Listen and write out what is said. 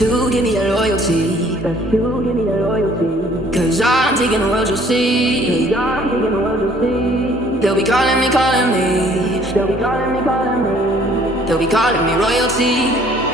to give me that loyalty. Best to give me that loyalty. Cause I'm taking the world, you'll see. Cause I'm taking the world, you'll see. They'll be calling me, calling me. They'll be calling me, calling me. They'll be calling me royalty.